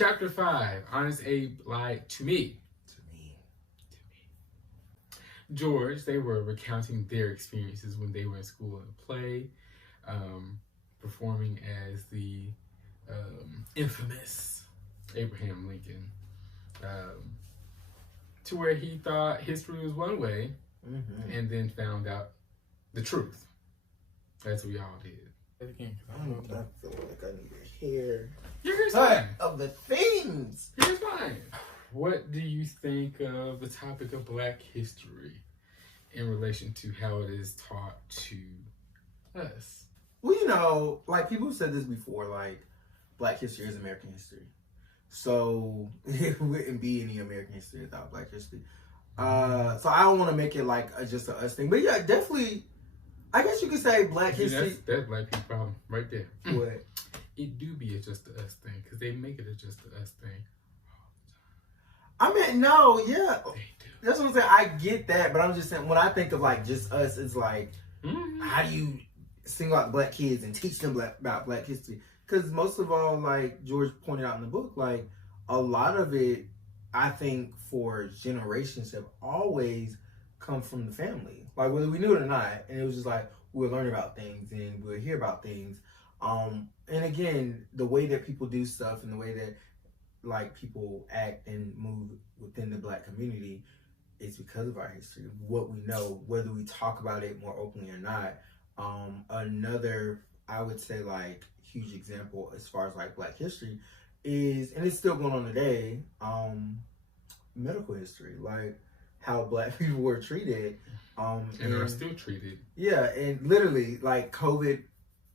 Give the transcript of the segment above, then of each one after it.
Chapter 5, Honest Abe lied to me. George, they were recounting their experiences when they were in school in a play, performing as the infamous Abraham Lincoln, to where he thought history was one way, and then found out the truth, as we all did. Again, I feel like I need to hear Your hair's fine. of the things. Your hair's fine. What do you think of the topic of Black history in relation to how it is taught to us? Well, you know, like people have said this before, like Black history is American history. So it wouldn't be any American history without Black history. So I don't want to make it like just a us thing. But yeah, definitely, I guess you could say Black history. That's Black people problem right there. What? It do be a just a us thing, because they make it a just a us thing. I mean, no, yeah. They do. That's what I'm saying. I get that, but I'm just saying, when I think of like just us, it's like, how do you single out Black kids and teach them about Black history? Because most of all, like George pointed out in the book, like a lot of it, I think for generations have always come from the family. Like whether we knew it or not, and it was just like we would learn about things and we would hear about things. And again, the way that people do stuff and the way that like people act and move within the Black community is because of our history, what we know, whether we talk about it more openly or not. Another, I would say, like huge example as far as like Black history is, and it's still going on today, medical history, like how Black people were treated, and are still treated. Yeah, and literally, like COVID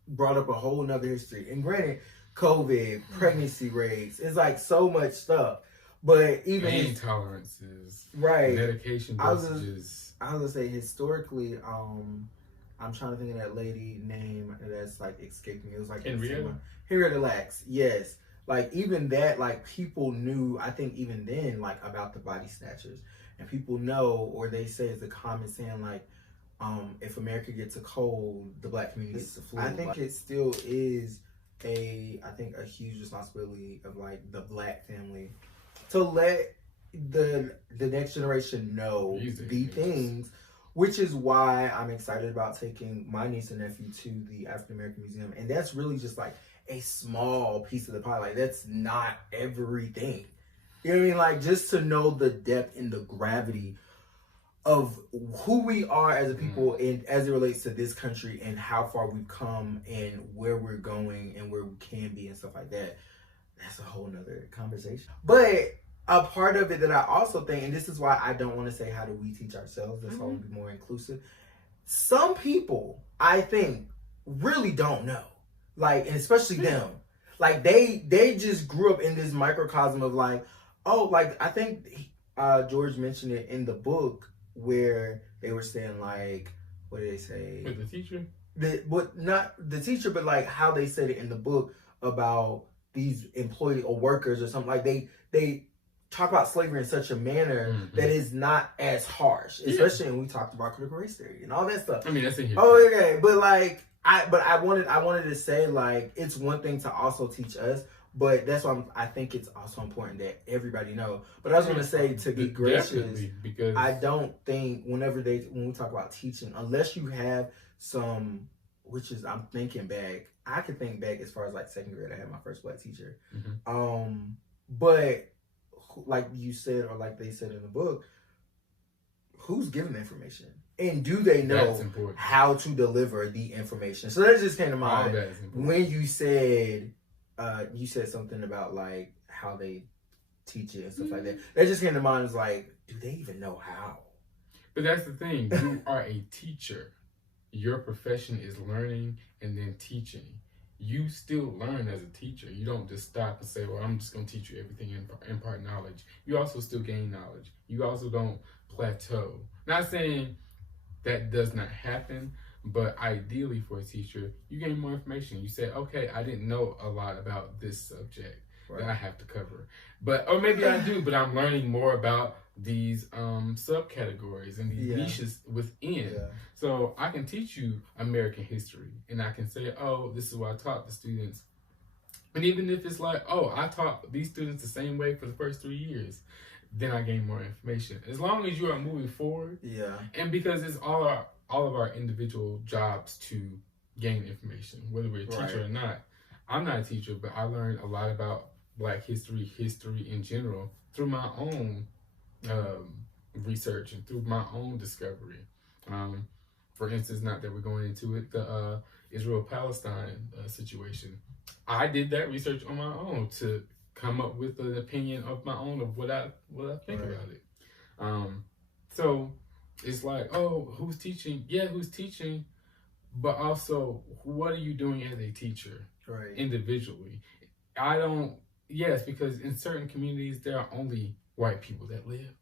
brought up a whole nother history. And granted, COVID, pregnancy rates, it's like so much stuff. But even pain tolerances, right? Medication dosages. I was gonna say historically, I'm trying to think of that lady name that's like escaping me. It was like Henrietta Lacks. Yes, like even that, like people knew. I think even then, like about the body snatchers, and people know, or they say it's a common saying, like, if America gets a cold, the Black community gets the flu. I think it still is a huge responsibility of like the Black family to let the next generation know the things, which is why I'm excited about taking my niece and nephew to the African American Museum. And that's really just like a small piece of the pie. Like that's not everything. You know what I mean? Like just to know the depth and the gravity of who we are as a people and as it relates to this country and how far we've come and where we're going and where we can be and stuff like that. That's a whole nother conversation. But a part of it that I also think, and this is why I don't want to say how do we teach ourselves, that's why I want to be more inclusive. Some people, I think, really don't know. Like, and especially them. Like they just grew up in this microcosm of like, oh, like I think George mentioned it in the book where they were saying like, what did they say? With the teacher? Not the teacher, but like how they said it in the book about these employee or workers or something. Like they talk about slavery in such a manner that is not as harsh, especially when we talked about critical race theory and all that stuff. I mean, that's in here. Oh, okay, but like I wanted to say like it's one thing to also teach us. But that's why I think it's also important that everybody know. But I was going to say, to be gracious, because I don't think when we talk about teaching, unless you have some, which is, I'm thinking back, I could think back as far as like second grade, I had my first Black teacher. But like you said, or like they said in the book, who's giving the information? And do they know how to deliver the information? So that just came to mind when you said something about like how they teach it and stuff like that. That just came to mind as like, do they even know how? But that's the thing. You are a teacher. Your profession is learning and then teaching. You still learn as a teacher. You don't just stop and say, well, I'm just going to teach you everything and impart knowledge. You also still gain knowledge. You also don't plateau. Not saying that does not happen, but ideally for a teacher, you gain more information. You say, okay, I didn't know a lot about this subject that I have to cover. But, or maybe I do, but I'm learning more about these subcategories and these niches within. So I can teach you American history and I can say, oh, this is what I taught the students And even if it's like, oh, I taught these students the same way for the first 3 years, then I gain more information. As long as you are moving forward, and because it's all of our individual jobs to gain information, whether we're a teacher or not. I'm not a teacher, but I learned a lot about Black history in general, through my own research and through my own discovery. For instance, not that we're going into it, the Israel-Palestine situation. I did that research on my own to come up with an opinion of my own of what I think about it. So it's like, oh, who's teaching? Yeah, who's teaching? But also, what are you doing as a teacher individually? Yes, because in certain communities, there are only white people that live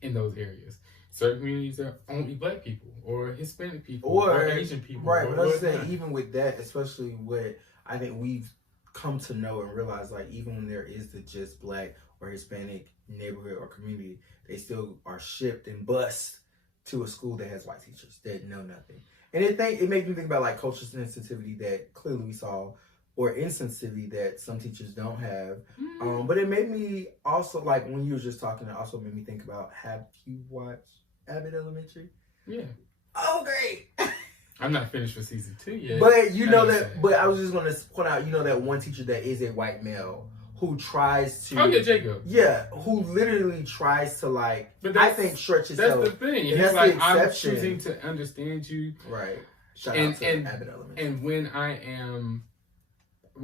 in those areas. Certain communities, there are only Black people or Hispanic people or Asian people. Right, but I was saying, even with that, especially what I think we've come to know and realize, like, even when there is the just Black or Hispanic neighborhood or community, they still are shipped and bused to a school that has white teachers that know nothing. And it made me think about, like, cultural sensitivity that clearly we saw, or insensitivity that some teachers don't have. But it made me also, like, when you were just talking, it also made me think about, have you watched ABAB Elementary? Yeah. Oh, great! I'm not finished with season 2 yet. But you know that, but I was just going to point out, you know, that one teacher that is a white male who tries to... Oh, yeah, Jacob. Yeah, who literally tries to, like, I think stretch his That's the thing. He's like, I'm choosing to understand you. Right. Shout out to ABAB Elementary. And when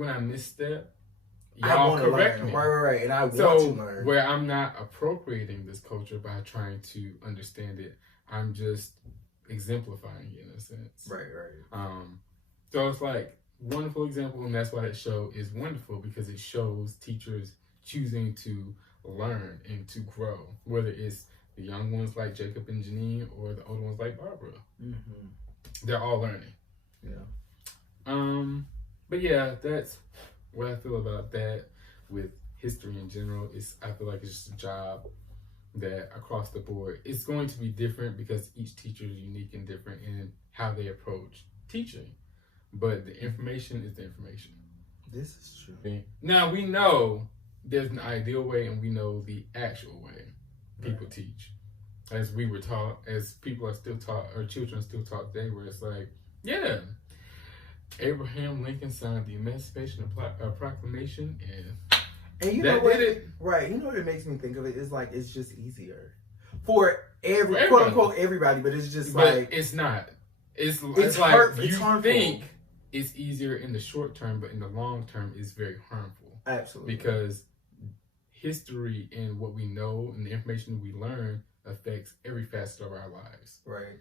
I misstep, y'all correct me. Right. And I want to learn. Where I'm not appropriating this culture by trying to understand it, I'm just exemplifying it in a sense. Right. So it's like, wonderful example, and that's why that show is wonderful, because it shows teachers choosing to learn and to grow, whether it's the young ones like Jacob and Janine or the older ones like Barbara. Mm-hmm. They're all learning. Yeah. But yeah, that's what I feel about that with history in general. I feel like it's just a job that across the board, it's going to be different because each teacher is unique and different in how they approach teaching. But the information is the information. This is true. Now, we know there's an ideal way and we know the actual way people teach. As we were taught, as people are still taught, or children are still taught today, where it's like, yeah, Abraham Lincoln signed the Emancipation Proclamation, and you know what? Right. You know what it makes me think of it is like, it's just easier for quote unquote everybody, but it's just like, it's not. It's like you think it's easier in the short term, but in the long term, it's very harmful. Absolutely. Because history and what we know and the information we learn affects every facet of our lives. Right.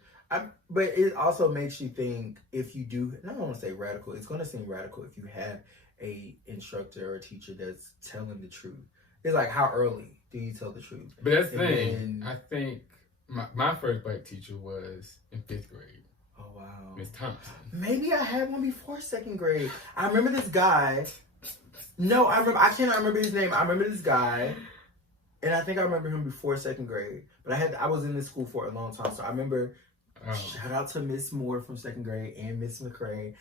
But it also makes you think, if you do, and I don't want to say radical, it's going to seem radical if you have a instructor or a teacher that's telling the truth. It's like, how early do you tell the truth? But that's the thing. I think my first Black teacher was in 5th grade. Oh, wow. Miss Thompson. Maybe I had one before 2nd grade. I remember this guy. No, I cannot remember his name. I remember this guy. And I think I remember him before 2nd grade. But I was in this school for a long time. So I remember, shout out to Miss Moore from 2nd grade and Miss McCray.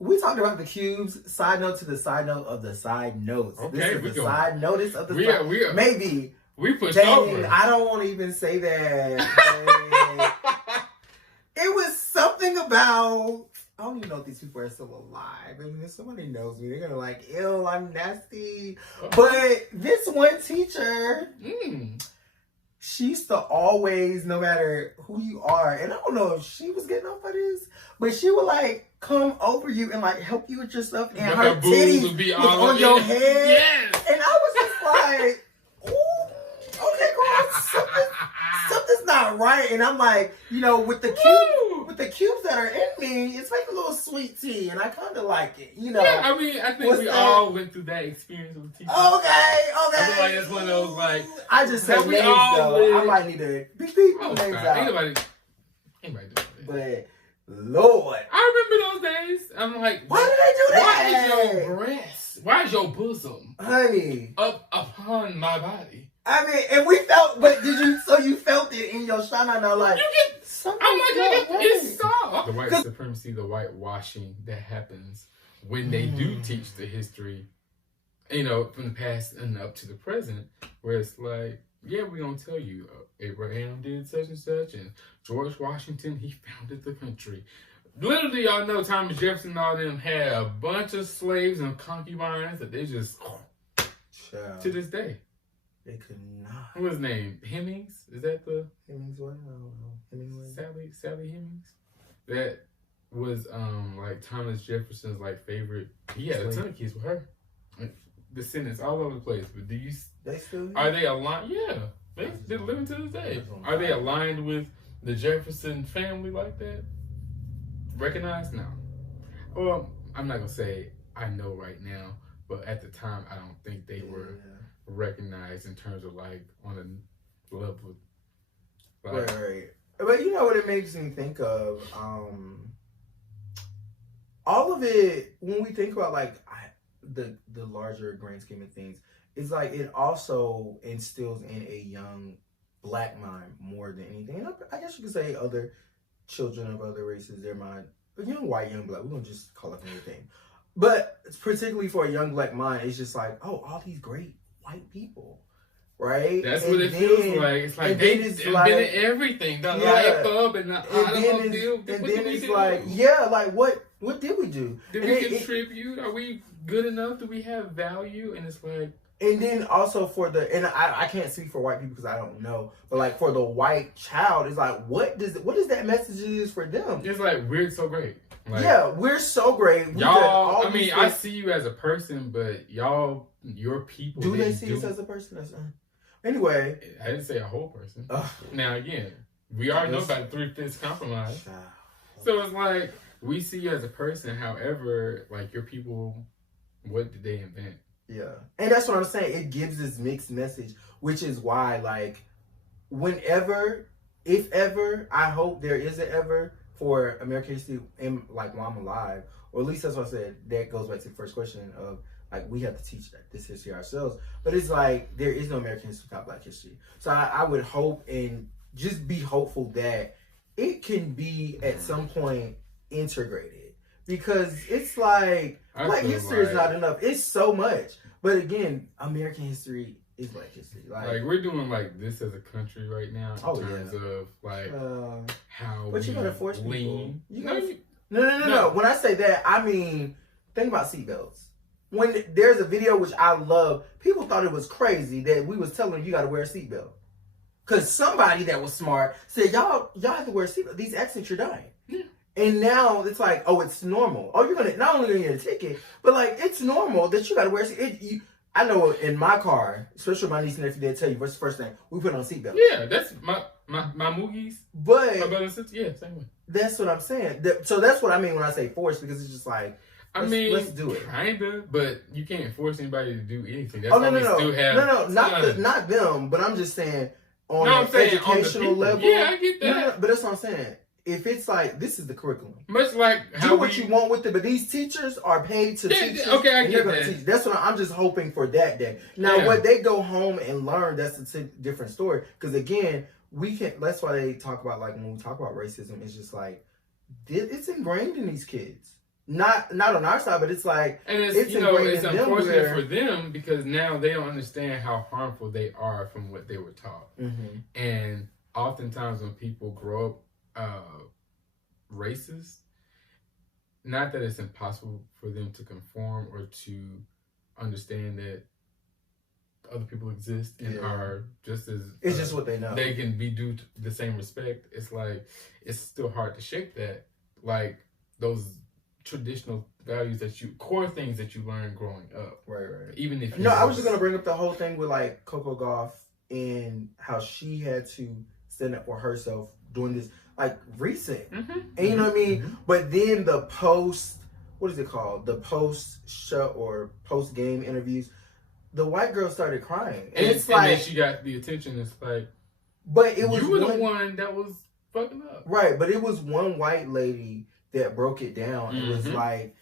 We talked about the cubes. Side note to the side note of the side notes. Okay, this is the side notice of the side. We are. Maybe. We pushed over. I don't want to even say that. It was something about, I don't even know if these people are still alive. I mean, if somebody knows me, they're going to like, ew, I'm nasty. But this one teacher, she used to always, no matter who you are, and I don't know if she was getting off of this, but she would like come over you and like help you with your stuff, and her titties would be all on your head. Yes. And I was just like, ooh, okay, girl, something's not right. And I'm like, you know, with the cubes that are in me, it's like a little sweet tea, and I kind of like it, you know. Yeah, I mean, I think we all went through that experience with teachers. Okay. I feel like it's one of those, like, I just said names though. I might need to beep names out. Anybody do that. But Lord, I remember those days. I'm like, why did I do that? Why is your breast? Why is your bosom, honey, up upon my body? I mean, and we felt, but did you? So you felt it in your shana? Now, like, you get something. I'm like, it's soft. The white supremacy, the whitewashing that happens when they do teach the history you know, from the past and up to the present, where it's like, yeah, we're going to tell you, Abraham did such and such, and George Washington, he founded the country. Literally, y'all know Thomas Jefferson and all them had a bunch of slaves and concubines that they just, to this day. They could not. What was his name? Hemmings? Is that the... Hemingway? I don't know. Hemingway? Sally Hemings? That was, like, Thomas Jefferson's, like, favorite. He had a ton of kids with her. Descendants all over the place. But do you... They still here? Are they aligned? Yeah. They're living to this day. Are they aligned with the Jefferson family like that? Recognized? No. Well, I'm not going to say I know right now, but at the time, I don't think they were recognized in terms of like on a level. Like, right. But you know what it makes me think of? All of it, when we think about like the larger grand scheme of things, it's like it also instills in a young black mind more than anything. And I guess you could say other children of other races, their mind, but young white, young black, we're gonna just call it anything. But particularly for a young black mind, it's just like, oh, all these great white people, right? That's what it feels like. It's like they invented everything. The light bulb and the automobile. And then it's like, yeah, like what did we do? Did we contribute? Are we good enough? Do we have value? And it's like, and then also for the, and I can't speak for white people because I don't know, but like for the white child, it's like, what does that message is for them? It's like, we're so great. Like, yeah, we're so great. Y'all, I mean, I see you as a person, but y'all, your people. Do they see us as a person? Anyway. I didn't say a whole person. Now, again, we already know about the 3/5 compromise. So it's like, we see you as a person. However, like your people, what did they invent? Yeah. And that's what I'm saying. It gives this mixed message, which is why, like, whenever, if ever, I hope there is an ever for American history, in, like, while I'm alive, or at least that's what I said. That goes back to the first question of, like, we have to teach this history ourselves. But it's like, there is no American history without black history. So I would hope and just be hopeful that it can be, at some point, integrated. Because it's like, black history is not enough. It's so much. But again, American history is black history. Like we're doing like this as a country right now in terms of like how but you gotta force lean. People. No. When I say that, I mean, think about seatbelts. When there's a video which I love, people thought it was crazy that we was telling them you gotta wear a seatbelt. Because somebody that was smart said, y'all have to wear a seatbelt. These accidents, you're dying. Yeah. And now it's like, oh, it's normal. Oh, you're gonna not only gonna get a ticket, but like it's normal that you gotta wear a seatbelt. I know in my car, especially my niece and nephew, they tell you what's the first thing we put on seatbelt. Yeah, that's my moogies. But my brother and sister, yeah, same way. That's what I'm saying. So that's what I mean when I say force, because it's just like, let's do it. Kinda, but you can't force anybody to do anything. That's not them. But I'm just saying on an educational level. Yeah, I get that. But that's what I'm saying. If it's like, this is the curriculum. Much like how do what you want with it, but these teachers are paid to teach. Okay, I get that. That's what I'm just hoping for that day. Now, what they go home and learn, that's a different story. Because again, we can. That's why they talk about, like, when we talk about racism, it's just like it's ingrained in these kids. Not on our side, but it's like, and it's unfortunate for them because now they don't understand how harmful they are from what they were taught. Mm-hmm. And oftentimes when people grow up racist, not that it's impossible for them to conform or to understand that other people exist and are just as it's just what they know, they can be due to the same respect. It's like it's still hard to shake that, like those traditional values core things that you learn growing up, right. Even if I was just gonna bring up the whole thing with like Coco Gauff and how she had to stand up for herself doing this like recent, and you know what I mean. Mm-hmm. But then the post show or post game interviews, the white girl started crying, and it's like, and then she got the attention. It's like, but it was you were the one that was fucking up, right? But it was one white lady that broke it down. It was like,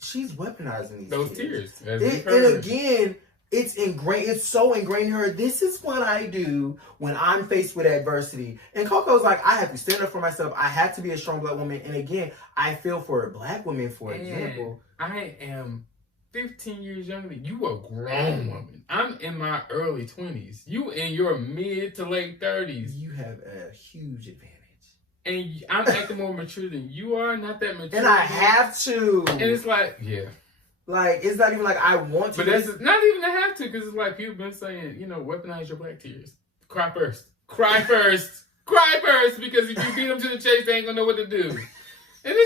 she's weaponizing those tears, and again. It's ingrained. It's so ingrained in her. This is what I do when I'm faced with adversity. And Coco's like, I have to stand up for myself. I have to be a strong black woman. And again, I feel for black women, for example. I am 15 years younger than you. A grown woman. I'm in my early 20s. You in your mid to late 30s. You have a huge advantage. And I'm acting more mature than you are. Not that mature. And I have to. And it's like, yeah. Like, it's not even like I want to. But that's not even I have to, because it's like people been saying, you know, weaponize your black tears. Cry first. Cry first. Cry first, because if you beat them to the chase, they ain't gonna know what to do. And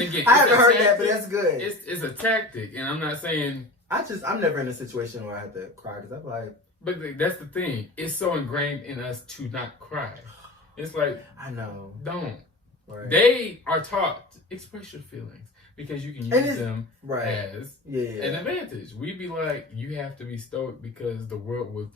again, I haven't heard that, but that's good. It's a tactic, and I'm not saying. I'm never in a situation where I have to cry, because I'm like. But that's the thing. It's so ingrained in us to not cry. It's like, I know. Don't. Right. They are taught, express your feelings, because you can use them as an advantage. We be like, you have to be stoic because the world will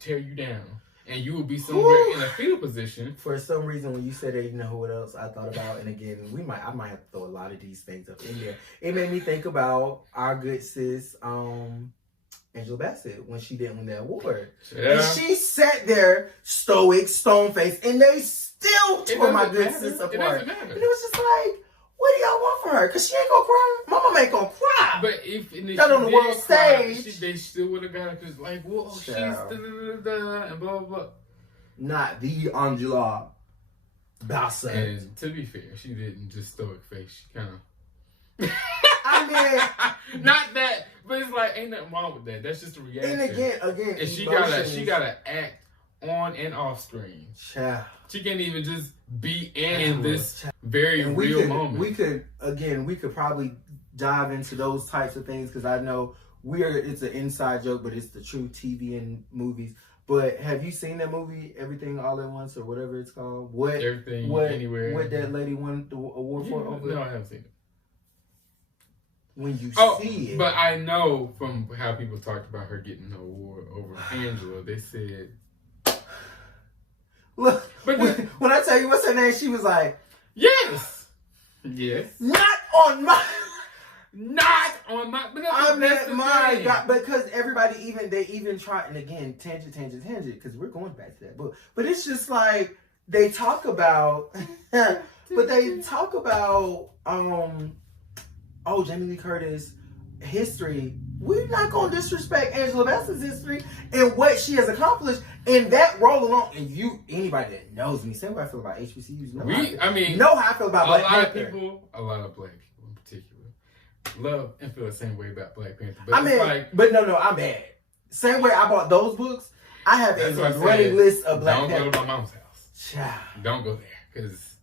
tear you down. And you will be somewhere in a fetal position. For some reason, when you said that, you know what else I thought about? And again, I might have to throw a lot of these things up in there. It made me think about our good sis, Angela Bassett, when she didn't win that award. Yeah. And she sat there, stoic, stone-faced, and they still tore my good sis apart. And it was just like, what do y'all want from her? Because she ain't gonna cry. Mama ain't gonna cry. But if not on the world stage, they still would have got it, because like, well, she's da-da-da-da, and blah, blah, blah. Not the Angela Bassett. And to be fair, she didn't just stoic face. She kind of... I mean... Not that, but it's like, ain't nothing wrong with that. That's just a reaction. And again, and she gotta act on and off screen. Child. She can't even just be in this very real moment. We could probably dive into those types of things, because I know it's an inside joke, but it's the true TV and movies. But have you seen that movie, Everything All at Once, or whatever it's called? Anywhere. What that lady won the award for? No, I haven't seen it. When you see it. But I know from how people talked about her getting the award over Angela, they said... Look, but when I tell you what's her name, she was like, yes. Not on my. But that's my God, because everybody they even try, and again, tangent, because we're going back to that book. But it's just like they talk about, Jamie Lee Curtis history. We're not going to disrespect Angela Bassett's history and what she has accomplished in that role alone. And anybody that knows me, same way I feel about HBCUs, know how I feel about Black Panther. A lot of black people in particular, love and feel the same way about Black Panther. But I'm mad. Same way I bought those books, I have a running list of Black Panther. Don't go to my mom's house. Don't go there, because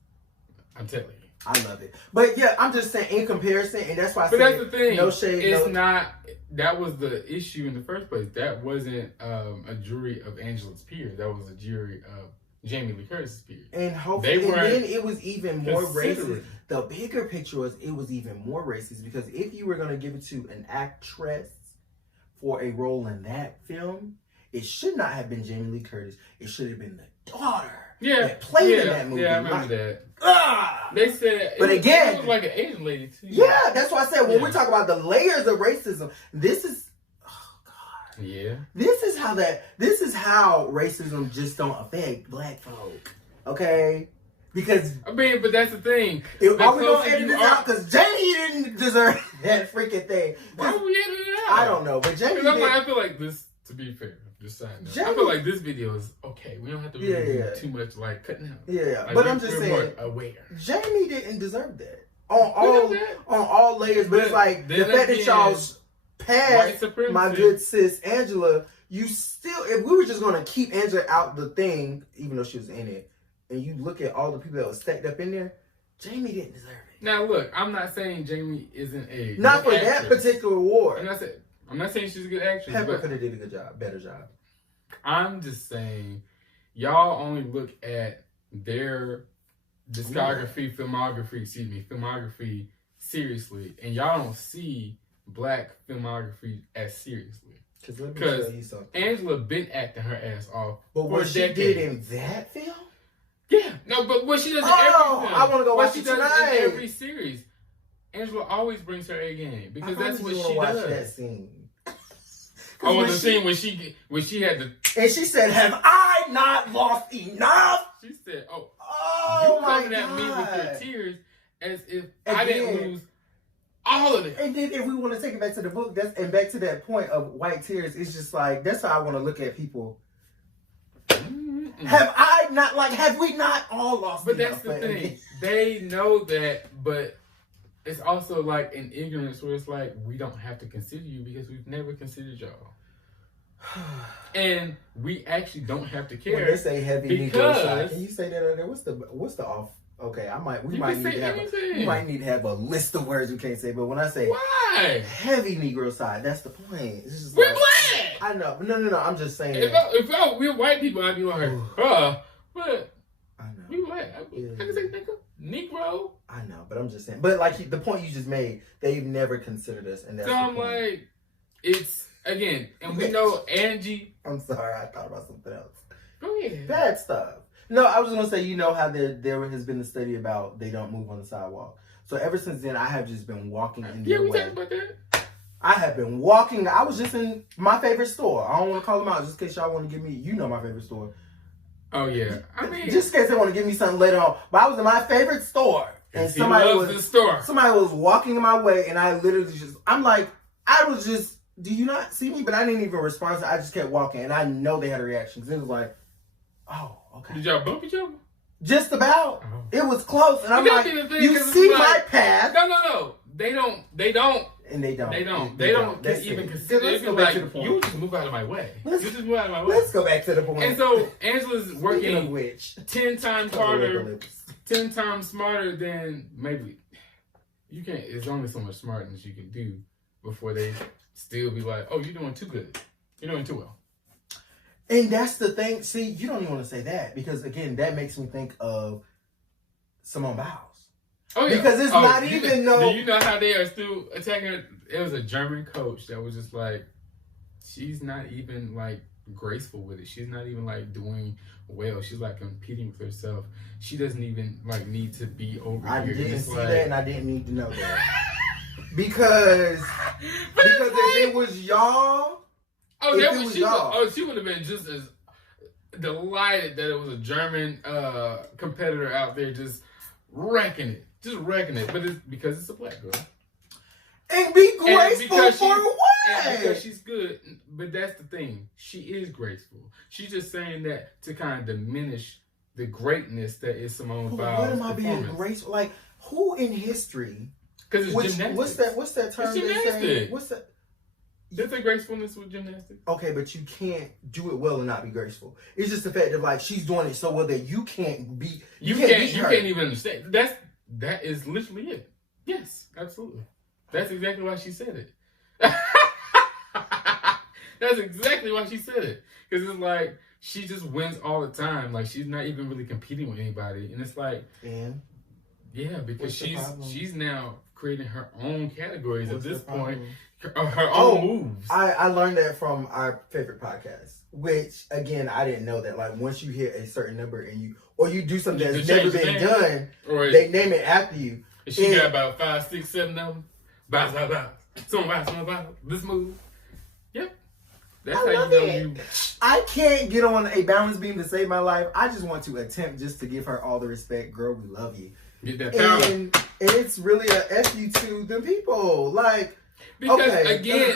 I'm telling you. I love it. But yeah, I'm just saying in comparison, and that's why I said that's the thing. No shade. That was the issue in the first place. That wasn't a jury of Angela's peers. That was a jury of Jamie Lee Curtis's peers. And hopefully, and then it was even more racist. The bigger picture was it was even more racist, because if you were going to give it to an actress for a role in that film, it should not have been Jamie Lee Curtis. It should have been the daughter that played in that movie. Yeah, I remember that. They said, but again, it was like an Asian lady too. Yeah, that's why I said when we talk about the layers of racism, this is, oh God. Yeah. This is how racism just don't affect Black folk. Okay? Because but that's the thing. Are we gonna edit this out? Because Jamie didn't deserve that freaking thing. Why would we edit it out? I don't know, but Jamie. I feel like this. To be fair, just saying. I feel like this video is okay. We don't have to do too much like cutting out. Yeah, like, but I'm just saying, aware. Jamie didn't deserve that on all layers. But it's like the fact that y'all passed my good sis Angela. You still, if we were just gonna keep Angela out the thing, even though she was in it, and you look at all the people that were stacked up in there, Jamie didn't deserve it. Now look, I'm not saying Jamie isn't a not for that particular award. I'm not saying she's a good actress. Pepper could have did a better job. I'm just saying, y'all only look at their filmography seriously, and y'all don't see Black filmography as seriously. Because let me tell you something. Angela been acting her ass off. But what she did in that film? Yeah, no, but what she does in every film. I want to go watch it tonight. In every series. Angela always brings her A game, because that's what she does. That scene. The scene when she had the and she said, "Have I not lost enough?" She said, "Oh you coming at me with your tears as if I didn't lose All of it. And then if we want to take it back to the book, and back to that point of white tears, it's just like, that's how I want to look at people. Have we not all lost? But that's the thing. They know that, but it's also like an ignorance where it's like, we don't have to consider you because we've never considered y'all. And we actually don't have to care. When they say heavy Negro side, can you say that on there? What's the off? Okay, we might need to have a list of words we can't say. But when I say heavy Negro side, that's the point. It's just we're like, black. I know, but no. I'm just saying. If we're white people, I'd be like, but I know. We black. I can say Negro. I know, but I'm just saying. But like the point you just made, they've never considered us, and that's so I'm like, it's again, and we know Angie. I'm sorry, I thought about something else. Go ahead. Bad stuff. No, I was going to say, you know how there has been a study about they don't move on the sidewalk. So ever since then, I have just been walking in their way. Yeah, we talked about that. I have been walking. I was just in my favorite store. I don't want to call them out just in case y'all want to give me, my favorite store. Oh, yeah. I mean, just in case they want to give me something later on. But I was in my favorite store. And somebody was walking in my way, and I literally do you not see me? But I didn't even respond. So I just kept walking, and I know they had a reaction. Because it was like, oh, okay. Did y'all bump each other? Just about. Oh. It was close. And I'm like, you see my path. No. They don't. And they don't even consider it. Like, you just move out of my way. Let's go back to the point. And so Angela's working 10 times harder, 10 times smarter than maybe. You can't. There's only so much smartness you can do before they still be like, oh, you're doing too good. You're doing too well. And that's the thing. See, you don't even want to say that because, again, that makes me think of Simone Biles. Oh, yeah. Because it's not even no... Do you know how they are still attacking her? It was a German coach that was just like, she's not even, like, graceful with it. She's not even, like, doing well. She's, like, competing with herself. She doesn't even, like, need to be over here. I didn't see that, and I didn't need to know that. Because if it was y'all... she would have been just as delighted that it was a German competitor out there just wrecking it. But it's because it's a black girl. And be graceful for what? And because she's good. But that's the thing. She is graceful. She's just saying that to kind of diminish the greatness that is Simone Biles' What am I being graceful? Like, who in history... Because it's gymnastics. What's that term? It's gymnastics. What's that? There's a gracefulness with gymnastics. Okay, but you can't do it well and not be graceful. It's just the fact of like she's doing it so well that you can't be. You can't even understand. That is literally it. Yes, absolutely. That's exactly why she said it. That's exactly why she said it. Because it's like she just wins all the time. Like she's not even really competing with anybody, and it's like, yeah, because she's now creating her own categories at this point. Her own moves. I learned that from our favorite podcast, which again I didn't know that. Like once you hit a certain number and you do something that's never been done, they name it after you. She got about 5, 6, 7 of them. Bow. Someone. This move. Yep. That's how you know you. I can't get on a balance beam to save my life. I just want to attempt just to give her all the respect. Girl, we love you. Get that power. And it's really a F you to the people. Like. Because again,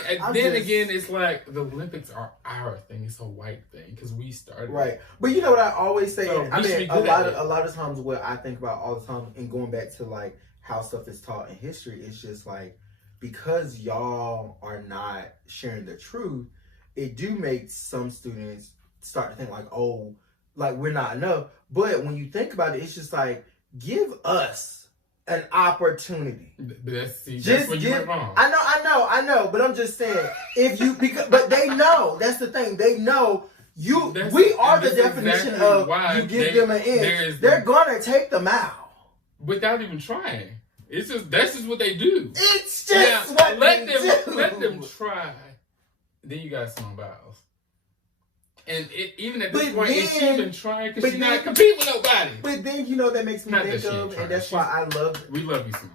it's like the Olympics are our thing. It's a white thing because we started. Right. But you know what I always say? So a lot of times what I think about all the time and going back to like how stuff is taught in history, it's just like because y'all are not sharing the truth, it do make some students start to think like, oh, like we're not enough. But when you think about it, it's just like give us an opportunity. That's where you went wrong. I know, but I'm just saying, but they know, that's the thing, they know we are the definition of you give them an inch, they're gonna take them out. Without even trying. That's just what they do. It's just what they do. Let them try. Then you got Simone Biles. And even at this point, is she even trying? Because she's not competing with nobody. But then, that makes me think of, and that's why we love you, Simone.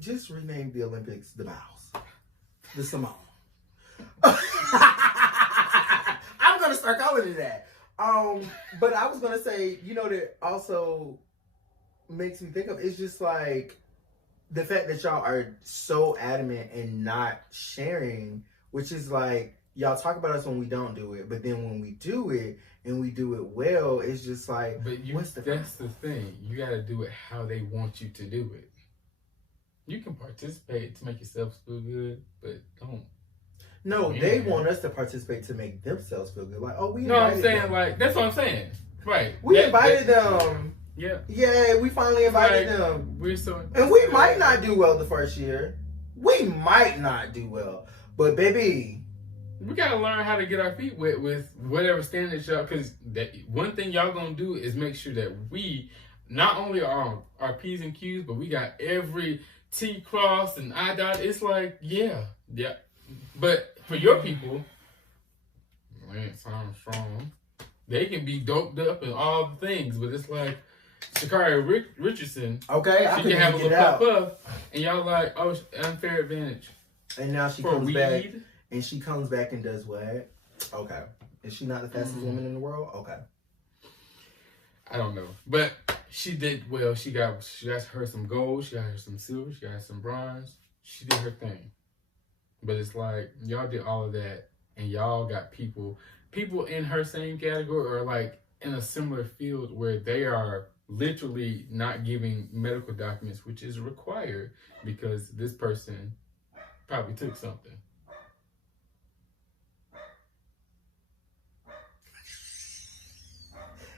Just rename the Olympics the Biles. The Simone. I'm going to start calling it that. But I was going to say, that also makes me think of, it's just like, the fact that y'all are so adamant and not sharing, which is like, y'all talk about us when we don't do it, but then when we do it and we do it well, it's just like, but that's the thing. You got to do it how they want you to do it. You can participate to make yourself feel good, but don't. No, they want us to participate to make themselves feel good. Like, oh, we invited I'm saying them. like that's what I'm saying. Right. We invited them. Yeah. Yeah, we finally invited them. And we might not do well the first year. We might not do well, but baby, we gotta learn how to get our feet wet with whatever standards y'all. Because one thing y'all gonna do is make sure that we not only are our P's and Q's, but we got every T crossed and I dot. It's like yeah. But for your people, Lance Armstrong, they can be doped up and all the things, but it's like Sha'Carri Richardson. Okay, she can have a little puff, and y'all like, oh, unfair advantage. And now she comes back, and she comes back and does what? Okay, is she not the fastest woman in the world? Okay, I don't know, but she did well. She got her some gold, she got her some silver, she got her some bronze. She did her thing. But it's like, y'all did all of that, and y'all got people in her same category or like in a similar field where they are literally not giving medical documents, which is required because this person probably took something.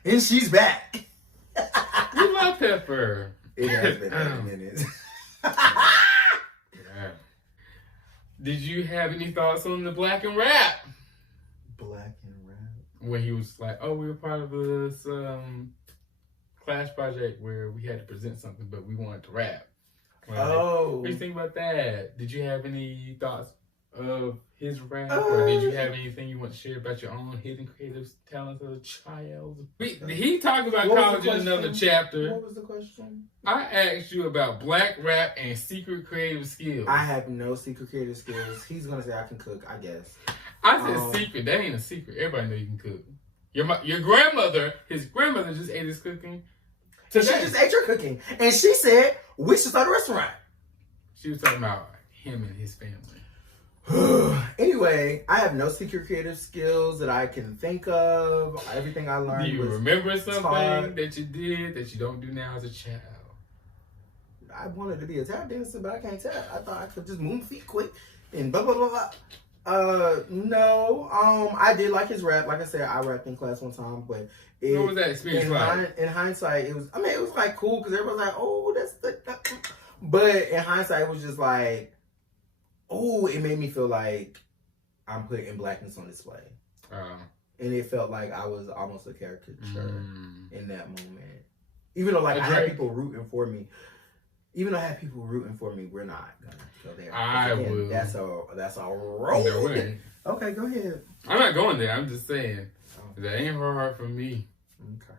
And she's back. We love Pepper. It has been a minute. Yeah. Did you have any thoughts on the Black and Rap? Black and Rap? When he was like, oh, we were part of this class project where we had to present something, but we wanted to rap. Like, what do you think about that? Did you have any thoughts of his rap? Or did you have anything you want to share about your own hidden creative talents as a child? He talked about college in another chapter. What was the question? I asked you about black rap and secret creative skills. I have no secret creative skills. He's going to say I can cook, I guess. I said secret. That ain't a secret. Everybody know you can cook. Your grandmother, his grandmother just ate his cooking. Today. She just ate your cooking. And she said, we should start a restaurant. She was talking about him and his family. Anyway, I have no secret creative skills that I can think of. Everything I learned. Do you remember something that you did that you don't do now as a child? I wanted to be a tap dancer, but I can't tap. I thought I could just move feet quick and blah blah blah blah. No. I did like his rap. Like I said, I rapped in class one time, but what was that experience like? In hindsight, it was. I mean, it was like cool because everybody was like, "Oh, that's the." But in hindsight, it was just like, oh, it made me feel like I'm putting blackness on display. And it felt like I was almost a caricature in that moment. Even though like I had people rooting for me. We're not gonna go there. I will. That's a roll. No way. Okay, go ahead. I'm not going there. I'm just saying that ain't hard for me. Okay.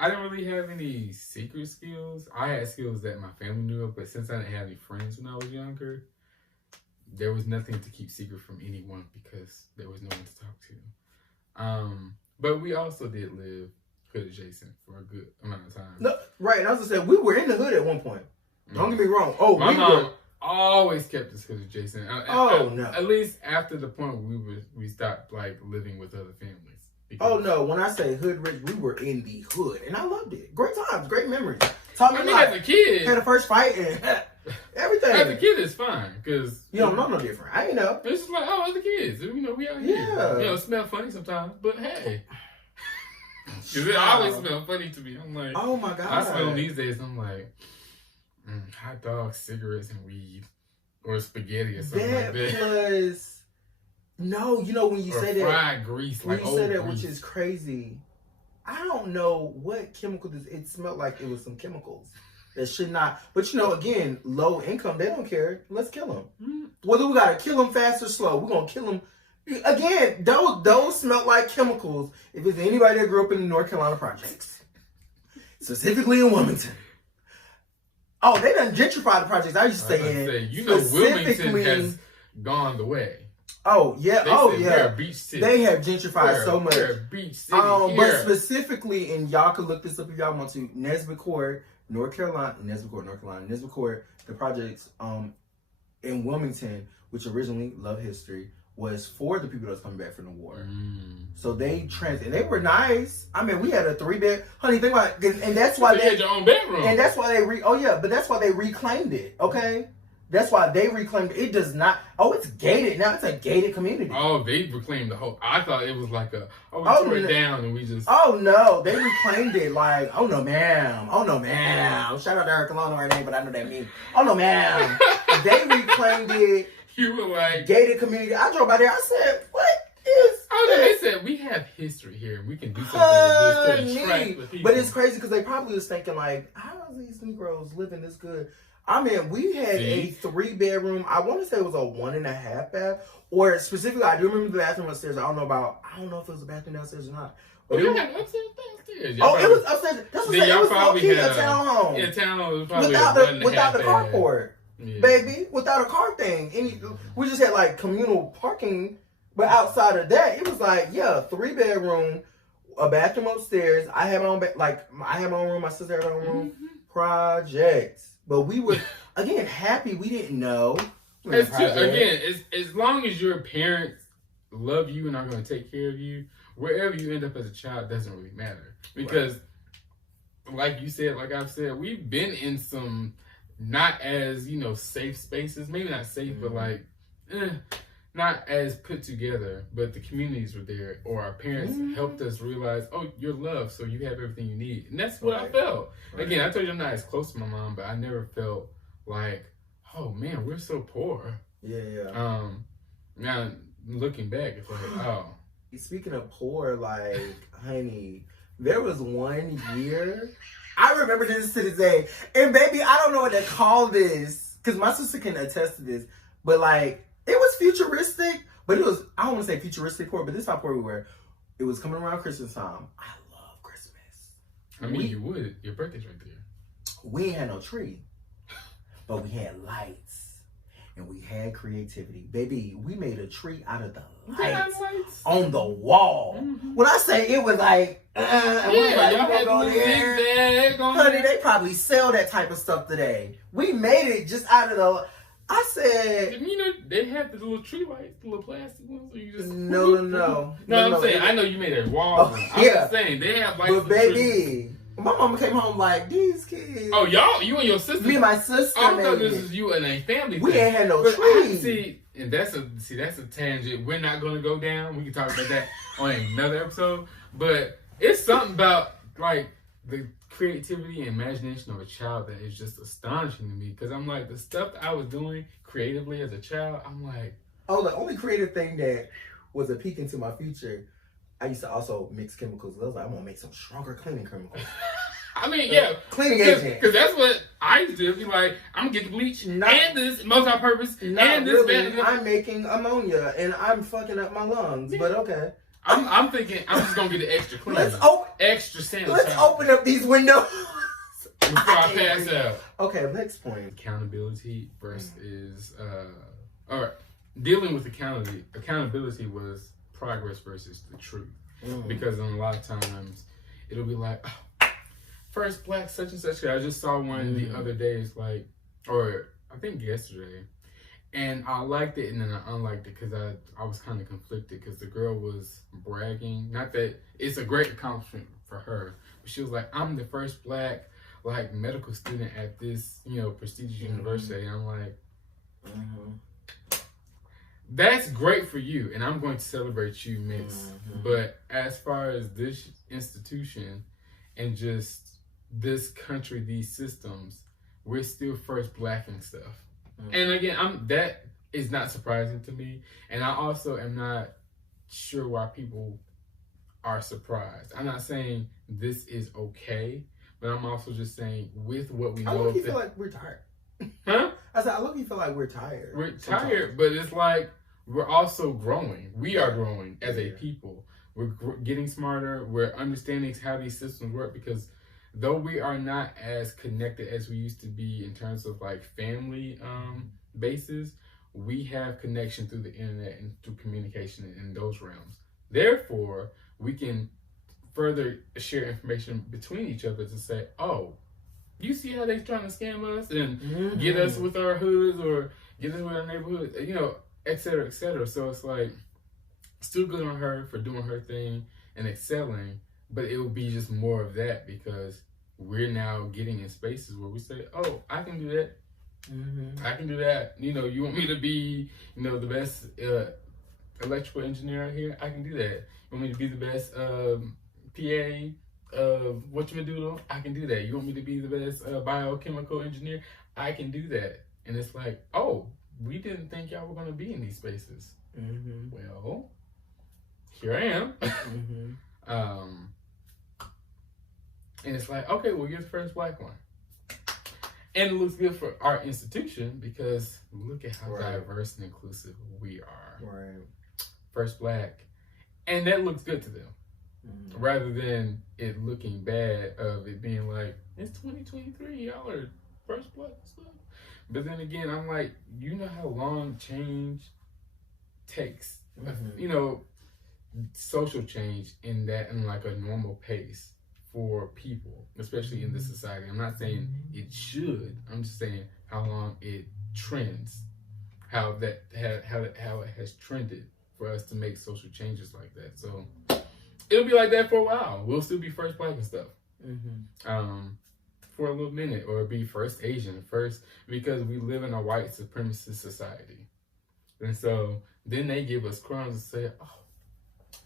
I didn't really have any secret skills. I had skills that my family knew of, but since I didn't have any friends when I was younger, there was nothing to keep secret from anyone because there was no one to talk to. But we also did live hood adjacent for a good amount of time. No, right, and I was just saying we were in the hood at one point. Don't get me wrong. My mom always kept us hood adjacent. No. At least after the point where we stopped like living with other families. Oh no! When I say hood rich, we were in the hood, and I loved it. Great times, great memories. Taught me a lot. As a kid, had the first fight and everything. As a kid, it's fine because you don't know no different. I ain't know. It's just like other kids. We out here. Yeah. It smell funny sometimes, but hey, because it always smell funny to me. I'm like, oh my god! I smell them these days. I'm like, hot dogs, cigarettes, and weed, or spaghetti or something like that. Plus. No, when you say that, fried grease, when you say that, which is crazy. I don't know what chemical this. It smelled like it was some chemicals that should not. But again, low income, they don't care. Let's kill them. Whether we gotta kill them fast or slow, we're gonna kill them. Again, those smell like chemicals. If it's anybody that grew up in the North Carolina projects, specifically in Wilmington. Oh, they done gentrified the projects. I used to say, Wilmington has gone the way. Oh yeah, We're a beach city. They have gentrified so much. We're a beach city. But specifically, and y'all can look this up if y'all want to. Nesbitt Court, North Carolina, Nisbet Court, the projects in Wilmington, which originally, love history, was for the people that's coming back from the war. So they and they were nice. I mean, we had a 3-bed. Honey, think about it. And that's why they had your own bedroom. And that's why but that's why they reclaimed it. Okay. That's why they reclaimed it. It does not. Oh, it's gated now. It's a gated community. Oh, they reclaimed the whole. I thought it was like we tore it down and we just. Oh no, they reclaimed it. Like, oh no, ma'am. Oh no, ma'am. Shout out to her cologne or her name, but I know that means. Oh no, ma'am. They reclaimed it. You were like gated community. I drove by there. I said, "What is?" Oh no, they said we have history here. We can do something with this to attract the people. But it's crazy because they probably was thinking like, "How are these Negroes living this good?" I mean, we had a 3-bedroom. I want to say it was a 1.5 bath, or specifically, I do remember the bathroom upstairs. I don't know if it was a bathroom downstairs or not. But it was upstairs, downstairs. It was upstairs. That's what it was. Low-key a townhome. Yeah, townhome was probably without the carport, baby, without a car thing. We just had like communal parking, but outside of that, it was like 3-bedroom, a bathroom upstairs. I had my own I had my own room. My sister had her own room. Projects. But we were, again, happy we didn't know. As long as your parents love you and are going to take care of you, wherever you end up as a child doesn't really matter. Because, like you said, like I've said, we've been in some not as, safe spaces. Maybe not safe, but like, not as put together. But the communities were there, or our parents helped us realize, oh, you're loved, so you have everything you need. And that's what I felt. Again, I told you I'm not as close to my mom, but I never felt like, oh man, we're so poor. Yeah. Now looking back, it's like, oh. Speaking of poor, like, honey, there was one year, I remember this to this day, and baby, I don't know what to call this, because my sister can attest to this, but like, it was futuristic, but it was, I don't want to say futuristic poor, but this is how poor we were. It was coming around Christmas time. I love Christmas. I mean, you would. Your birthday's right there. We ain't had no tree, but we had lights, and we had creativity. Baby, we made a tree out of the lights on the wall. When I say it was like, y'all had go there. Honey, they probably sell that type of stuff today. We made it just out of the... I said... they had the little tree lights, the little plastic ones. So you just... No, I'm saying, I know you made a wall. I'm just saying, they have lights. But baby, my mama came home like, these kids... Oh, y'all? You and your sister? Me and my sister, I thought this was you and a family We thing. ain't had no tree. And that's a tangent we're not going to go down. We can talk about that on another episode. But it's something about, like, the creativity and imagination of a child that is just astonishing to me, because I'm like, the stuff that I was doing creatively as a child, I'm like, oh, the only creative thing that was a peek into my future, I used to also mix chemicals. I was like, I'm gonna make some stronger cleaning chemicals. I mean, cleaning agent, because that's what I used to do. Be like, I'm gonna get the bleach and this multi-purpose and this. Really. I'm making ammonia and I'm fucking up my lungs, but okay. I'm thinking I'm just gonna get the extra clean. Extra sanitizer. Let's open up these windows before I pass out. Okay, next point. Accountability versus all right. Dealing with accountability was progress versus the truth. Because a lot of times it'll be like, oh, first black such and such. I just saw one the other day. It's like, or I think yesterday. And I liked it, and then I unliked it because I was kind of conflicted because the girl was bragging. Not that it's a great accomplishment for her, but she was like, "I'm the first black medical student at this prestigious university." And I'm like, that's great for you, and I'm going to celebrate you, miss. But as far as this institution and just this country, these systems, we're still first black and stuff. And again, that is not surprising to me. And I also am not sure why people are surprised. I'm not saying this is okay, but I'm also just saying with what we know. I look, you feel like we're tired. Huh? I said, I look, you feel like we're tired. We're tired, but it's like we're also growing. We are growing as a people. We're getting smarter. We're understanding how these systems work, because though we are not as connected as we used to be in terms of like family bases, we have connection through the internet and through communication in those realms. Therefore, we can further share information between each other to say, oh, You see how they trying to scam us and get us with our hoods or get us with our neighborhood, you know, et cetera, et cetera. So it's like, still good on her for doing her thing and excelling, but it will be just more of that because we're now getting in spaces where we say, oh, I can do that. I can do that. You know, you want me to be, you know, the best electrical engineer out here? I can do that. You want me to be the best PA what you do? I can do that. You want me to be the best biochemical engineer? I can do that. And it's like, oh, we didn't think y'all were going to be in these spaces. Well, here I am. And it's like, okay, well, you're the first black one. And it looks good for our institution because look at how diverse and inclusive we are. First black. And that looks good to them. Rather than it looking bad of it being like, it's 2023, y'all are first black stuff. But then again, I'm like, you know how long change takes? You know, social change in like a normal pace for people, especially in this society. I'm not saying it should. I'm just saying how long it trends, how it has trended for us to make social changes like that. So it'll be like that for a while. We'll still be first black and stuff for a little minute, or be first Asian, first, because we live in a white supremacist society. And so then they give us crumbs and say, oh,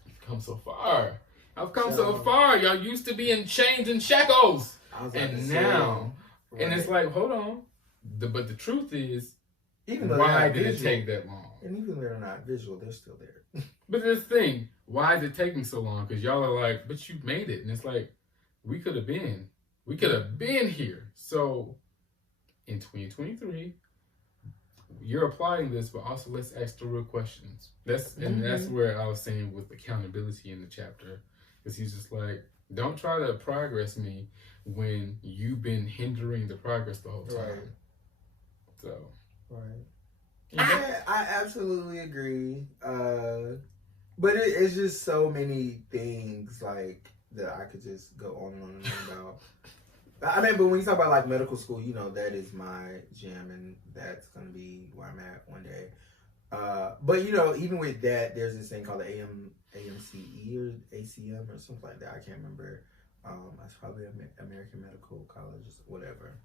you've come so far. I've come so far. Y'all used to be in chains and shackles. And now, and it's like, hold on. But the truth is, even though why did it take that long? And even though they're not visual, they're still there. But this thing, why is it taking so long? Because y'all are like, but you made it. And it's like, we could have been here. So in 2023, you're applying this, but also let's ask the real questions. That's where I was saying with accountability in the chapter. Because he's just like, don't try to progress me when you've been hindering the progress the whole time. So. I absolutely agree. But it's just so many things like that I could just go on and on about. I mean, but when you talk about like medical school, you know, that is my jam, and that's gonna be where I'm at one day. But you know, even with that, there's this thing called the AMCE or ACM or something like that. I can't remember. That's probably American Medical College, whatever.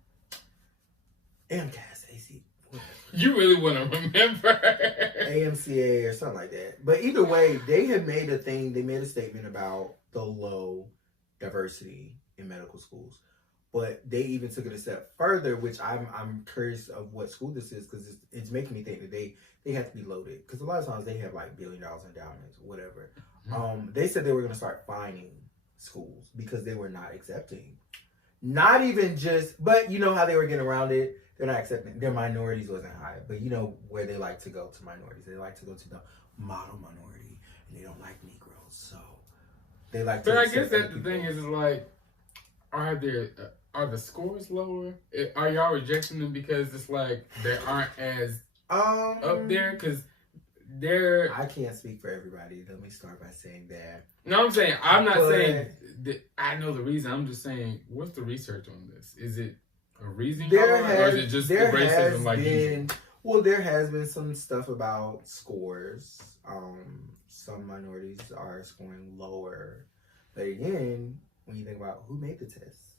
AMCAS, AC. Whatever. You really want to remember AMCA or something like that. But either way, they have made a thing. They made a statement about the low diversity in medical schools. But they even took it a step further, which I'm curious of what school this is, because it's making me think that they have to be loaded. Because a lot of times they have like $1 billion endowments or whatever. They said they were going to start fining schools because they were not accepting. Not even just, but you know how they were getting around it? They're not accepting. Their minorities wasn't high. But you know where they like to go to minorities. They like to go to the model minority. And they don't like Negroes. So they like to. But I guess that the thing is like, are the scores lower? Are y'all rejecting them because it's like they aren't as up there? Because they're... I can't speak for everybody. Let me start by saying that. No, I'm saying, I'm not saying that I know the reason. I'm just saying, what's the research on this? Is it a reason or is it just the racism like usual? Well, there has been some stuff about scores. Some minorities are scoring lower. But again, when you think about who made the test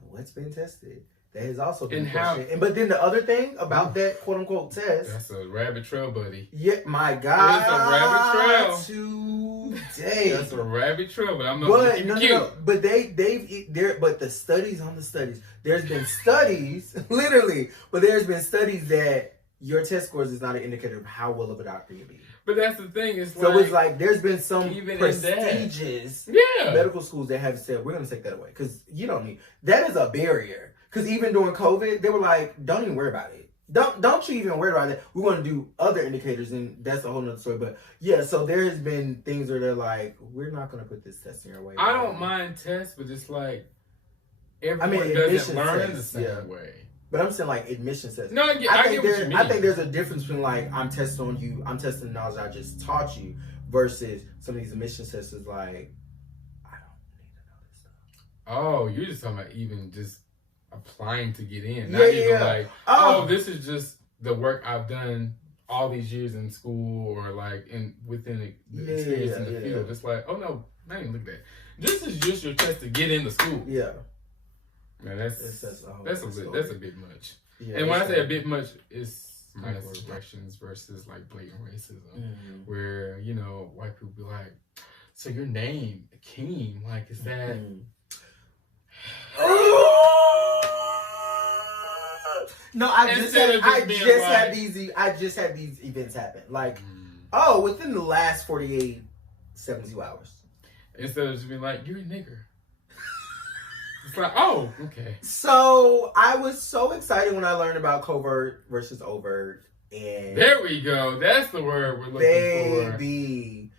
and what's been tested, that has also been questioned. But then the other thing about that quote unquote test. That's a rabbit trail, buddy. Yeah, my God. It's a rabbit trail. Today. That's a rabbit trail, but I'm not keep it cute. No. But but the studies on the studies. There's been studies, literally, but there's been studies that your test scores is not an indicator of how well of a doctor you be. But that's the thing. It's like there's been some prestigious medical schools that have said we're going to take that away because you don't need that is a barrier. Because even during COVID, they were like, "Don't even worry about it. Don't you even worry about it. We want to do other indicators, and that's a whole nother story." But yeah, so there has been things where they're like, "We're not going to put this test in your way." I don't mind tests, but it's like everyone doesn't learn the same way. But I'm saying like admission tests. No, I get what you mean. I think there's a difference between like I'm testing on you, I'm testing the knowledge I just taught you, versus some of these admission tests is like, I don't need to know this stuff. Oh, you're just talking about even just applying to get in. Not even like, oh, this is just the work I've done all these years in school or like within the experience in the field. It's like, oh no, man, look at that. This is just your test to get into school. Yeah. Man, that's a bit much. Yeah, and when I say a bit much, it's microaggressions versus like blatant racism, where white people be like, "So your name, Akeem, like is that?" No, I just had these events happen. Like, within the last 48, 72 hours. Instead of just being like, "You're a nigger." It's like, oh, okay. So I was so excited when I learned about covert versus overt, and there we go. That's the word we're looking for. Baby.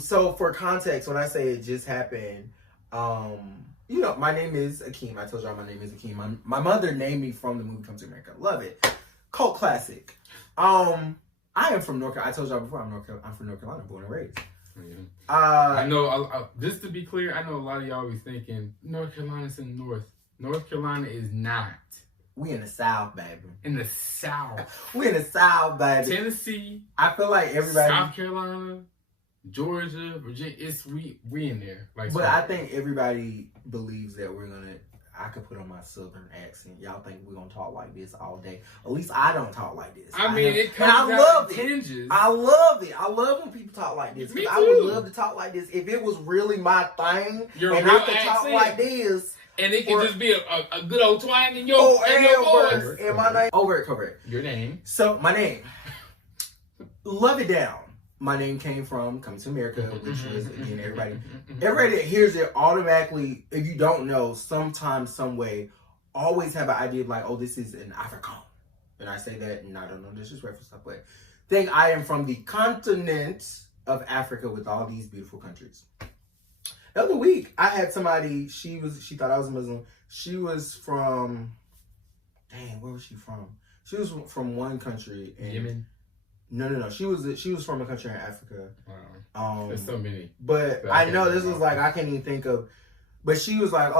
So for context, when I say it just happened, my name is Akeem. I told y'all my name is Akeem. My mother named me from the movie Come to America. Love it. Cult classic. I am from North Carolina. I told y'all before I'm from North Carolina, born and raised. Yeah. I know, just to be clear, I know a lot of y'all be thinking North Carolina's in the north. North Carolina is not. We in the South, baby. In the South. We in the South, baby. Tennessee. I feel like everybody. South Carolina, Georgia, Virginia. We in there. Like, but I think everybody believes that I could put on my southern accent. Y'all think we're gonna talk like this all day. At least I don't talk like this. It comes out in tinges. I love it. I love when people talk like this. Me too. I would love to talk like this if it was really my thing. Your and real I could accent. talk like this. And it can just be a good old twang in your voice. And my name. Covert. Your name. So my name. Love it down. My name came from Coming to America, which was, again, everybody that hears it automatically, if you don't know, sometime, some way, always have an idea of like, oh, this is an African. And I say that, and I don't know disrespectful stuff, but think I am from the continent of Africa with all these beautiful countries. The other week, I had somebody, she thought I was Muslim. She was from, where was she from? She was from one country. Yemen? No. She was from a country in Africa. Wow. There's so many. But I know this was like, I can't even think of, but she was like,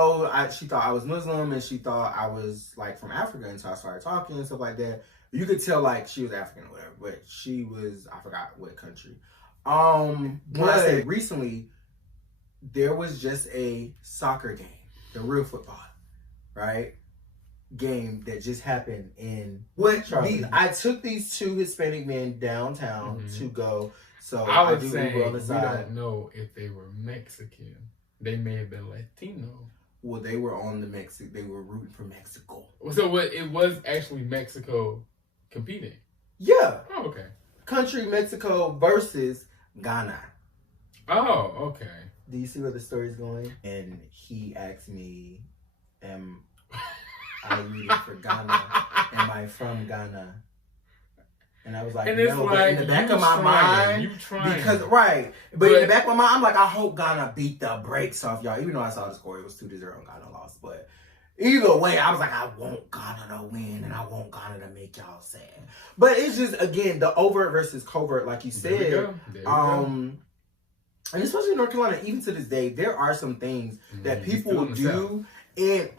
she thought I was Muslim and she thought I was like from Africa. And so I started talking and stuff like that. You could tell like she was African or whatever, but she was, I forgot what country. When I say recently, there was just a soccer game, the real football, right? Game that just happened in I took these two Hispanic men downtown to go. So I would say we don't know if they were Mexican. They may have been Latino. Well, they were on the Mexico. They were rooting for Mexico. So it was actually Mexico competing. Yeah. Oh, okay. Country Mexico versus Ghana. Oh, okay. Do you see where the story's going? And he asked me, am I rooting for Ghana? Am I from Ghana? And I was like, no, but in the back of my mind, because but in the back of my mind, I'm like, I hope Ghana beat the brakes off y'all. Even though I saw the score, it was 2-0 and Ghana lost. But either way, I was like, I want Ghana to win and I want Ghana to make y'all sad. But it's just, again, the overt versus covert, like you said. There we go. And especially in North Carolina, even to this day, there are some things that people will do. And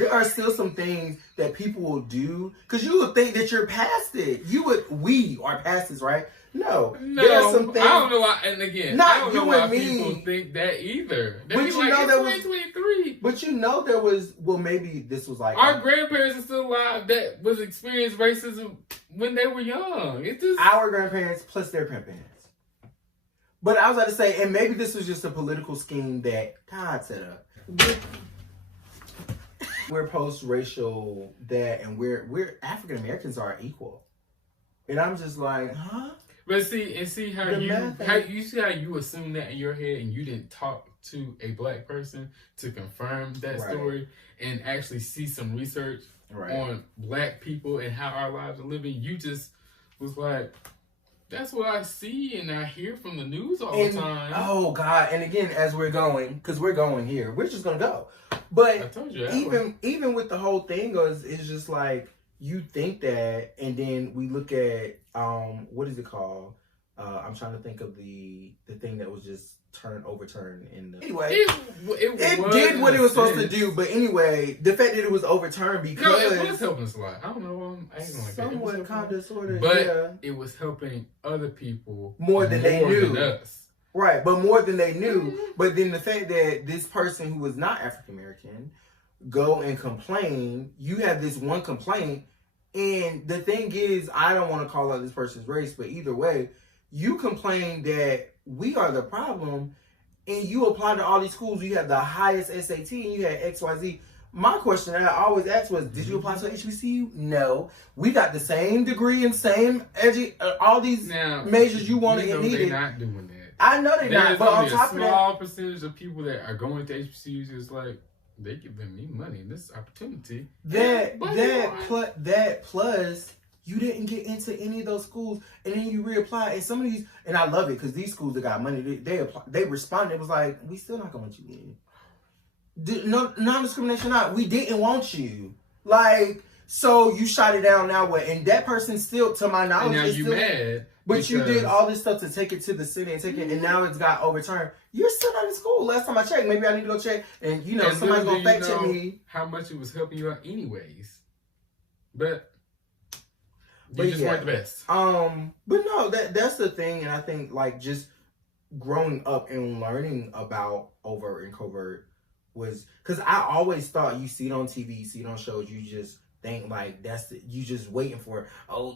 there are still some things that people will do because you would think that you're past it. We are past this, right? No, there are some things. I don't know why, and again, I don't know why people think that either. But you know there was 2023. But you know there was. Well, maybe this was like our grandparents are still alive that was experienced racism when they were young. It's just our grandparents plus their grandparents. But I was about to say, and maybe this was just a political scheme that God set up. We're post-racial and we're African Americans are equal, and I'm just like, huh? But see how you assume that in your head, and you didn't talk to a black person to confirm that story, and actually see some research on black people and how our lives are living. You just was like, that's what I see and I hear from the news all the time. Oh God! And again, as we're going, because we're going here, we're just gonna go. But I told you, even with the whole thing, it's just like you think that, and then we look at what is it called? I'm trying to think of the thing that was just overturned in the. Anyway, it did what it was supposed to do, but anyway, the fact that it was overturned because it was helping us a lot. I don't know. I ain't like somewhat kind of sort of, but it was helping other people more than they knew. Than us. Right, but more than they knew. But then the fact that this person who was not African American go and complain, you have this one complaint, and the thing is, I don't want to call out this person's race, but either way, you complain that we are the problem, and you apply to all these schools, you have the highest SAT, and you had XYZ. My question that I always asked was, did you apply to HBCU? No. We got the same degree and same all these majors you wanted and needed. They're not doing that. I know they're not, but on top of that, a small percentage of people that are going to HBCUs is like, they giving me money, this opportunity. That plus, you didn't get into any of those schools, and then you reapply. And some of these, and I love it because these schools that got money, they responded. It was like, we still not gonna want you in. No, non-discrimination. Not. We didn't want you. Like, so you shot it down. Now what? And that person still, to my knowledge, and now is you still mad. But you did all this stuff to take it to the city and take it, and now it's got overturned. You're still not in school. Last time I checked, maybe I need to go check. And somebody's gonna fact check me. How much it was helping you out, anyways. But you just weren't the best. But no, that's the thing, and I think like just growing up and learning about overt and covert was because I always thought you see it on TV, you see it on shows, you just think like you just waiting for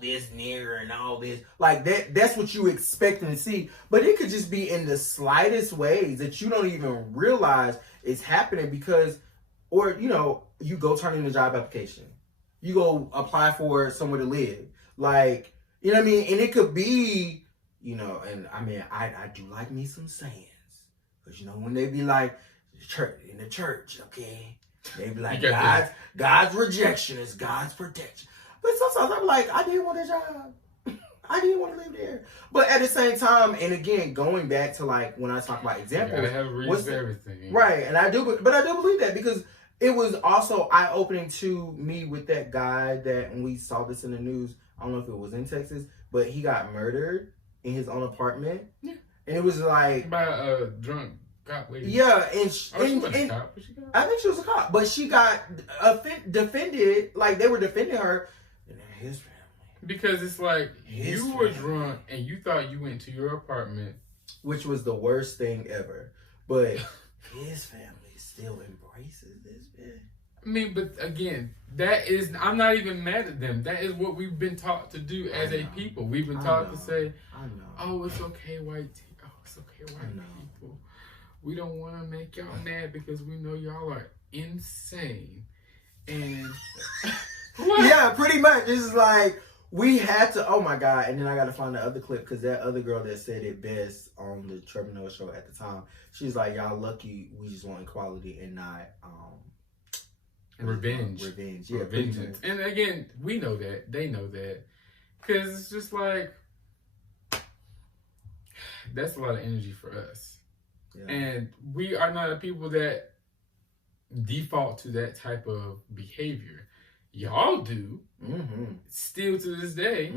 this nigger and all this like that's what you expecting to see, but it could just be in the slightest ways that you don't even realize it's happening because you go turn in a job application, you go apply for somewhere to live, like you know what I mean, and it could be and I mean I do like me some sayings because when they be like in the church, okay, they be like, God's rejection is God's protection. But sometimes I'm like, I didn't want that job. I didn't want to live there. But at the same time, and again, going back to like when I talk about examples, you gotta have a reason for everything. Right, and I do believe that because it was also eye-opening to me with that guy that when we saw this in the news, I don't know if it was in Texas, but he got murdered in his own apartment. Yeah. And it was like by a drunk cop lady. Yeah, and cop. I think she was a cop, but she got defended, like they were defending her and his family. Because it's like you were drunk and you thought you went to your apartment, which was the worst thing ever. But his family still embraces this man. I mean, but again, I'm not even mad at them. That is what we've been taught to do as a people. We've been taught to say, oh, it's okay, white people. Oh, it's okay, white people. We don't want to make y'all mad because we know y'all are insane. And yeah, pretty much. It's like we had to. Oh my God! And then I got to find the other clip because that other girl that said it best on the Trevor Noah show at the time. She's like, "Y'all lucky. We just want equality and not revenge. Yeah, vengeance." And again, we know that. They know that because it's just like that's a lot of energy for us. Yeah. And we are not a people that default to that type of behavior. Y'all do, still to this day.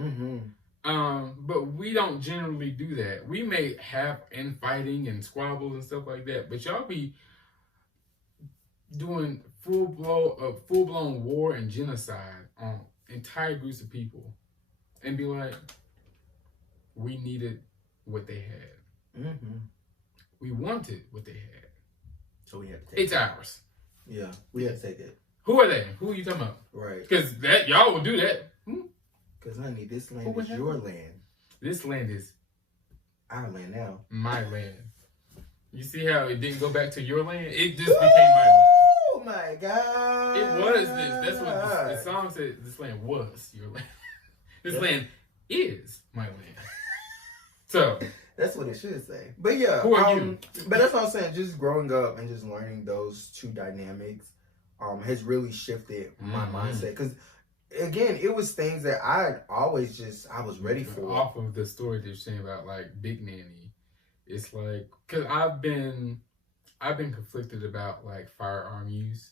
But we don't generally do that. We may have infighting and squabbles and stuff like that, but y'all be doing full blown war and genocide on entire groups of people, and be like, we needed what they had. We wanted what they had. So we had to take it. It's ours. Yeah, we had to take it. Who are they? Who are you talking about? Right. Because y'all will do that. Because, honey, this land is your land. This land is our land now. My land. You see how it didn't go back to your land? It just became my land. Oh, my God. It was this. That's what the song said. This land was your land. This land is my land. So... That's what it should say. But yeah, who are you? But that's what I'm saying. Just growing up and just learning those two dynamics has really shifted my mindset. Because again, it was things that I was ready for. Off of the story that you're saying about like Big Nanny, it's like because I've been conflicted about like firearm use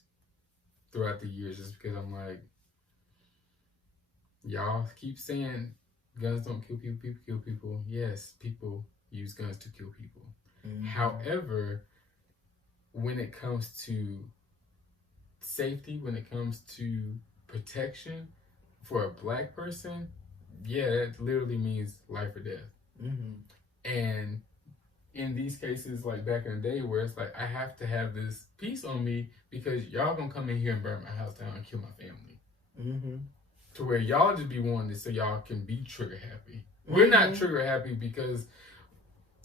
throughout the years, just because I'm like, y'all keep saying guns don't kill people, people kill people. Yes, people use guns to kill people. Mm-hmm. However, when it comes to safety, when it comes to protection for a black person, yeah, that literally means life or death. Mm-hmm. And in these cases, like back in the day, where it's like, I have to have this piece on me because y'all gonna come in here and burn my house down and kill my family. Mm-hmm. To where y'all just be wanting this so y'all can be trigger happy. We're not trigger happy because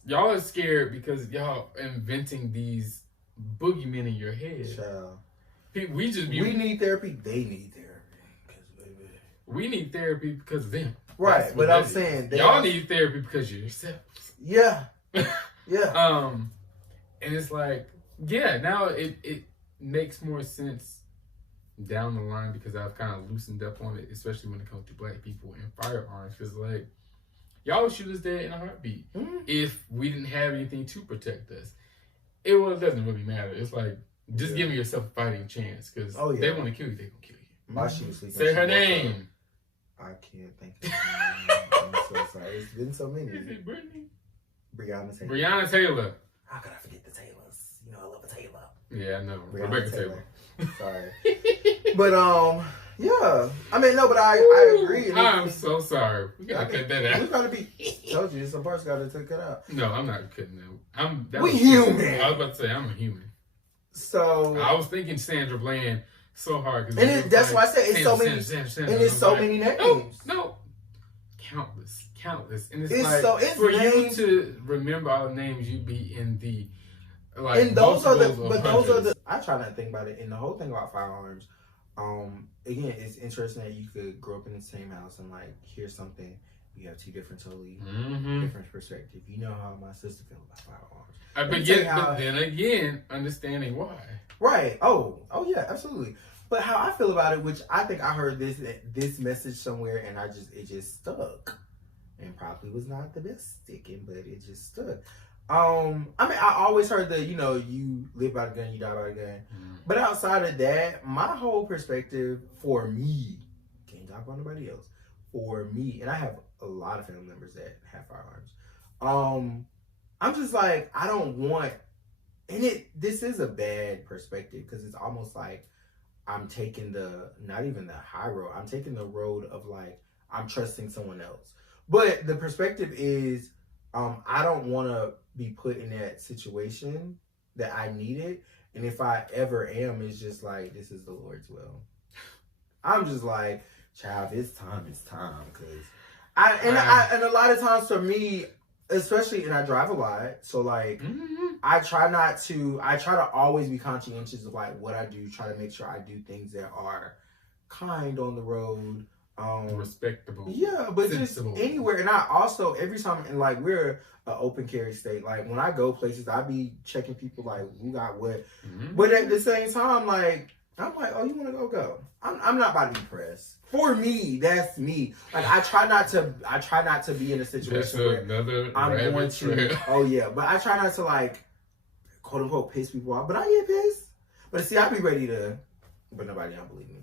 y'all are scared because y'all inventing these boogeymen in your head. Child. We need therapy. They need therapy. We need therapy because of them. Right, but I'm saying y'all need therapy because you're yourselves. Yeah. Yeah. And it's like, yeah, now it makes more sense down the line because I've kind of loosened up on it, especially when it comes to black people and firearms. Because like, y'all would shoot us dead in a heartbeat if we didn't have anything to protect us. It doesn't really matter. It's like, just giving yourself a fighting chance because they want to kill you, they gonna kill you. My shit was sleeping. Say her name. I can't think of her name. I'm so sorry. It's been so many. Is it Brittany? Breonna Taylor. Breonna Taylor. How could I forget the Taylors? You know, I love a Taylor. Yeah, I know. Breonna Rebecca Taylor. Sorry. But, yeah. I mean, no, but I agree. I'm so sorry. We gotta cut that out. We gotta be. Told you, some parts gotta cut out. No, I'm not cutting that. We human. I was about to say, I'm a human. So. I was thinking Sandra Bland so hard. And that's why I said it's so many. Sandra, and it's so many names. No. Countless. And it's it's for names, you to remember all the names, you be in the, like, and those are the, I try not to think about it. And the whole thing about firearms, again, it's interesting that you could grow up in the same house and like hear something. You have two totally different perspectives. You know how my sister feels about firearms. But then again, understanding why. Right. Oh yeah, absolutely. But how I feel about it, which I think I heard this message somewhere, and it just stuck, and probably was not the best sticking, but it just stuck. I mean, I always heard that you live by the gun, you die by the gun. But outside of that, my whole perspective for me, can't talk about nobody else. For me, and I have a lot of family members that have firearms. I'm just like, I don't want, and this is a bad perspective because it's almost like I'm taking not even the high road. I'm taking the road of like, I'm trusting someone else. But the perspective is, I don't want to be put in that situation that I need it. And if I ever am, it's just like, this is the Lord's will. I'm just like, child, it's time. Cause and a lot of times for me, especially, and I drive a lot. So like, I try to always be conscientious of like what I do, try to make sure I do things that are kind on the road. Respectable. Yeah, but sensible. Just anywhere. And I also, every time, and like we're an open carry state, like when I go places, I be checking people like who got what. But at the same time, like, I'm like, oh, you want to go? I'm not about to be pressed. For me, that's me. Like I try not to be in a situation where I'm going to. Oh yeah, but I try not to like, quote unquote, piss people off. But I get pissed. But see, I be ready to. But nobody don't believe me.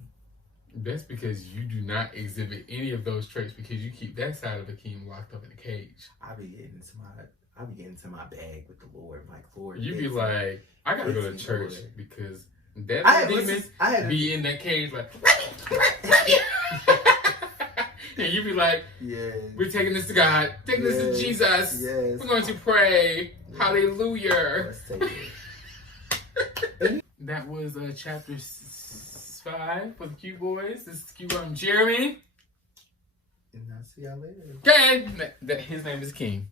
That's because you do not exhibit any of those traits because you keep that side of Akeem locked up in a cage. I be getting to my bag with the Lord. Like, Lord, you be like, I gotta go to church because that demon be in that cage like, and you be like, yes, we're taking this to God, taking this to Jesus. Yes. We're going to pray. Yes. Hallelujah. Let's take it. That was chapter 5 for the Cube Boys. This is Cube Bois and Jeremy. And I'll see y'all later. Okay. His name is King.